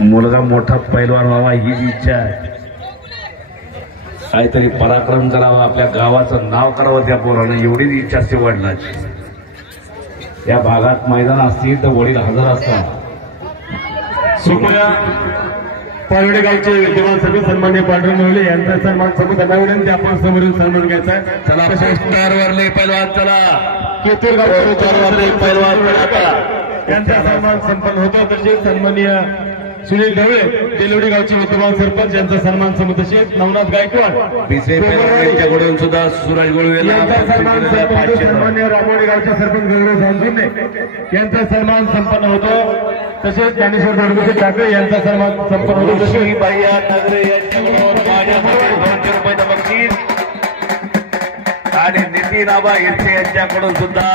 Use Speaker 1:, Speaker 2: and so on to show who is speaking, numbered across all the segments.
Speaker 1: मुलगा मोठा पैलवान व्हावा हीच इच्छा आहे. काहीतरी पराक्रम करावा आपल्या गावाचं नाव करावं त्या पोरानं एवढीच इच्छा असते वडिलाची या भागात मैदान असतील तर वडील हजर असतात.
Speaker 2: सुपुरा पारवडे गावचे विद्यमान सभे सन्मान्य पांढरे मोहले यांचा सन्मान समोर विनंती आपण समोरून सन्मान घ्यायचा
Speaker 1: चला. चार वरले पैलवान चला.
Speaker 2: केतूर गावचे
Speaker 1: चार वरले पैलवान.
Speaker 2: यांचा सन्मान संपन्न होतो. तसेच सन्माननीय सुनील ढवळे देलवडी गावचे विद्यमान सरपंच यांचा सन्मान समोर तसेच नवनाथ गायकवाड.
Speaker 1: यांच्याकडून सुद्धा सूरज गोळवेला
Speaker 2: सन्मान. सन्मान्य रामोडी गावचे सरपंच गौरव झांजुर्णे यांचा सन्मान संपन्न होतो. तसेच ज्ञानेश्वर दोडगुटे ठाकरे यांचा सन्मान संपन्न होतो. तसेच
Speaker 1: भैया ठाकरे यांच्याकडून माझ्यासाठी दोनशे रुपयाचं बक्षीस आणि नितीन आबा इरसे यांच्याकडून सुद्धा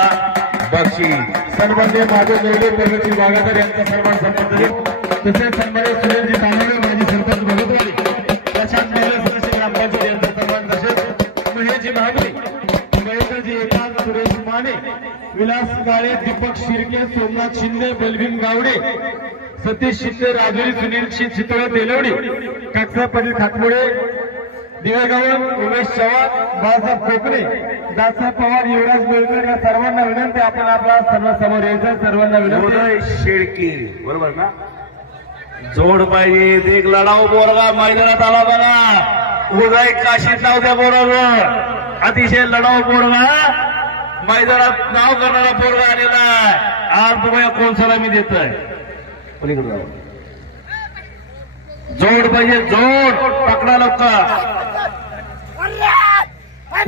Speaker 1: बक्षीस.
Speaker 2: सन्मान्य माझे निर्णय प्रगती बागाकर यांचा सन्मान संपन्न. तसेच सन्मान्य सुनीलजी तानावळे माजी सरपंच भगतवाडी प्रशांत महिला सदस्य ग्रामपंचायत यांचा सन्मान तसेच महेशजी महागरी महेंद्रजी एकांत सुरेश माने विलास काळे दीपक शिर्के सोमनाथ शिंदे बलवीन गावडे सतीश शिंदे राजुरी सुनील शि- चितळे तेलवडी काकसा पाटील खातमुडे दिवेगावन उमेश चव्हाण बाळासाहेब कोकणे दासा पवार युवराज बेळकर या सर्वांना विनंती आपण आपला सर्व समोर यायचं सर्वांना विनंती
Speaker 1: उदय शेळके. बरोबर ना? जोड पाहिजे. एक लढाऊ बोरगा मैदानात आला बघा. उदय काशीत नाव त्या बरोबर अतिशय लढाऊ बोरगा मैदानात नाव करणारा बोरगा आलेला आहे. आज बघूया कोण सलामी देत आहे जाऊ. जोड पाहिजे जोड. पकडा लवकर.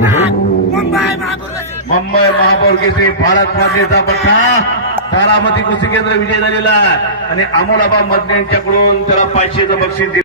Speaker 3: मुंबई महापूर
Speaker 1: मुंबई महापौर केसरी भारत मातेचा पट्टा. तारामती कृषी केंद्र विजय झालेला आहे. आणि अमोलाबा आबा यांच्याकडून त्याला पाचशेचं बक्षीस दिलं.